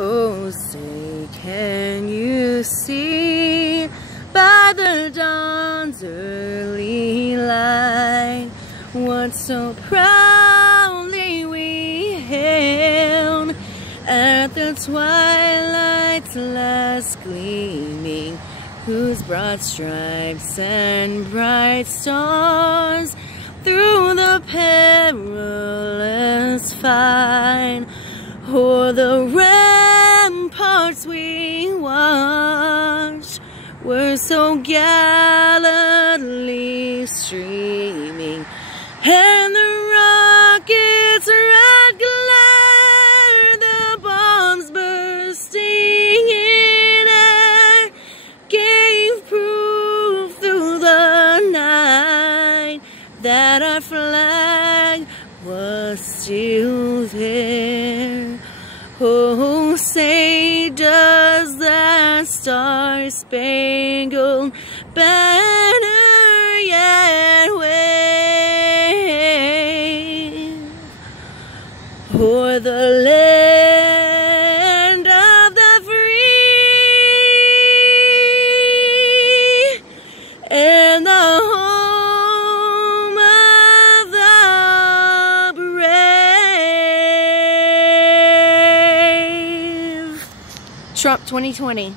Oh, say, can you see by the dawn's early light what so proudly we hailed at the twilight's last gleaming, whose broad stripes and bright stars through the perilous fight o'er the ramparts we watched were so gallantly streaming, and the rockets' red glare, the bombs bursting in air, gave proof through the night that our flag was still there. Oh, say, does that star-spangled banner yet wave o'er the land of the free and the home of the brave? Trump 2020.